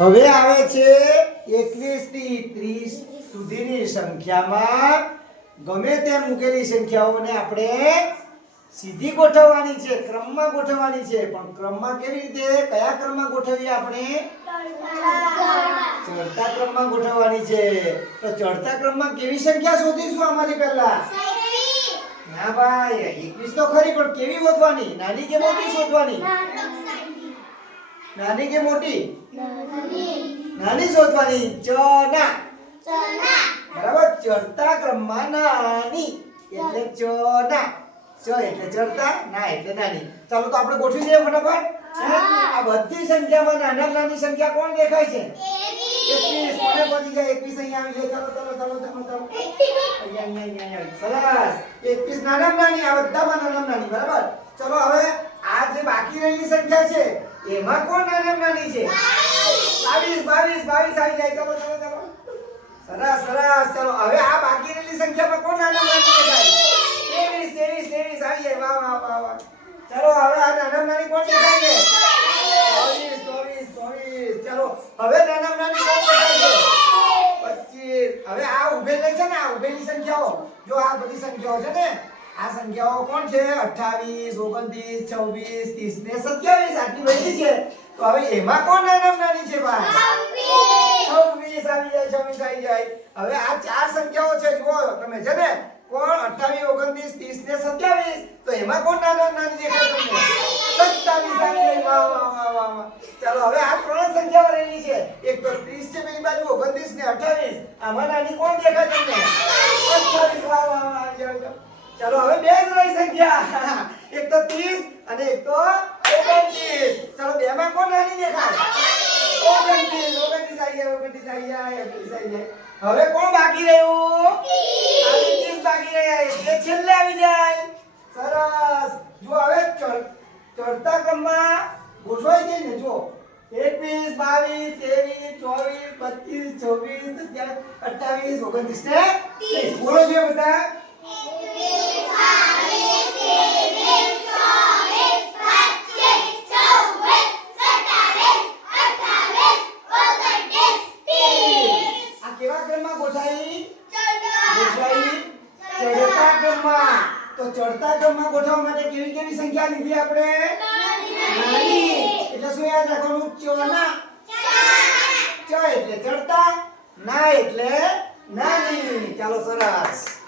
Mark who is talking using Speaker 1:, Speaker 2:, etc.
Speaker 1: હવે આવે છે એકવીસથી ત્રીસ સુધીની સંખ્યામાં. ગમે તેમ મૂકેલી સંખ્યાઓને આપણે સીધી ગોઠવવાની છે ક્રમમાં ગોઠવવાની છે. પણ ક્રમમાં કેવી રીતે કયા ક્રમમાં ગોઠવીએ આપણે? ચડતા ક્રમમાં ગોઠવવાની છે. તો ચડતા ક્રમમાં કેવી સંખ્યા શોધીશું આમાંથી પહેલા? ના ભાઈ એકવીસ તો ખરી પણ કેવી શોધવાની નાની કે મોટી શોધવાની? નાની કે મોટી? નાની. શોધવાની. ચના. બરાબર? ચડતા ક્રમમાં નાની. એટલે ચના. ચ એટલે ચડતા? ના એટલે નાની. ચાલો તો આપણે ગોઠવી દઈએ ફટાફટ. આ બધી સંખ્યામાં નાના નાની સંખ્યા કોણ દેખાય છે? એકવીસ. કોને પહોંચી જાય? એકવીસ અહીંયા આવી જાય. ચાલો ચાલો ચાલો ચાલો ચાલો. અહીંયા અહીંયા અહીંયા અહીંયા. સરસ. એકવીસ નાના નાની આ બધામાં નાના નાની. બરાબર? ચલો હવે આ જે બાકી રહેલી સંખ્યા છે એમાં કોણ નાના નાની છે? બાવીસ બાવીસ બાવીસ આવી જાય. ચલો ચલો ચલો. સરસ સરસ. ચલો, હવે આ બાકી રહેલી સંખ્યામાં કોણ નાના નાની દેખાય ત્રેવીસ ત્રેવીસ ત્રેવીસ આવી જાય. વાહ વાહ વાહ વાહ. ચલો, હવે આ નાના નાની કોણ દેખાય છે? ચોવીસ ચોવીસ ચોવીસ. ચલો, હવે નાના નાની કોણ દેખાય છે? પચીસ. હવે આ ઉભેલી છે ને? આ ઉભેલી સંખ્યાઓ. જો આ બધી સંખ્યાઓ છે ને? આ સંખ્યાઓ કોણ છે? અઠ્ઠાવીસ ઓગણત્રીસ છવ્વીસ ત્રીસ ને સત્યાવીસ. આટલી બધી છે. તો હવે એમાં કોણ નાના નાની છે ભાઈ છવ્વીસ. આવી જાય છવ્વીસ આવી જાય. હવે આ ચાર સંખ્યાઓ છે જુઓ. તમે છે ને કોણ? અઠ્ઠાવીસ ઓગણત્રીસ ત્રીસ ને સત્યાવીસ. તો એમાં કોણ નાના નાની દેખાય તમને? સત્તાવીસ આવી જાય. વાહ વાહ વાહ વાહ ચાલો હવે આ ત્રણ સંખ્યાઓ રહેલી છે. એક તો ત્રીસ છે પેલી બાજુ ઓગણત્રીસ ને અઠ્ઠાવીસ. આમાં નાની કોણ દેખાય તમને? અઠ્ઠાવીસ. વાહ વાહ વાહ આવી જાઓ. ચાલો હવે બે જ રહી સંખ્યા. એક તો 30 અને એક તો 29 ચાલો બે માં કોણ નાની દેખાય? 29 29 આવી જાય 29 આવી જાય 29 આવી જાય. હવે કોણ બાકી રહ્યું? આવી 30 બાકી રહ્યા એટલે છેલ્લે આવી જાય. સરસ. જો હવે ચડ, ચડતા ક્રમમાં ગોઠવાઈ ગઈ ને જો એકવીસ, બાવીસ, ત્રેવીસ, ચોવીસ પચીસ છવ્વીસ, સત્યાવીસ, અઠ્ઠાવીસ, ઓગણત્રીસ ને બોલો જો બધા. કેવા ગોઠાઈ? ગોઠવાઈ ચડતા ક્રમમાં તો ચડતા ક્રમમાં ગોઠવવા માટે કેવી કેવી સંખ્યા લીધી આપણે? નાની. એટલે શું યાદ રાખવાનું? ચોના. ચ. એટલે ચડતા ના એટલે નાની. ચાલો સરસ.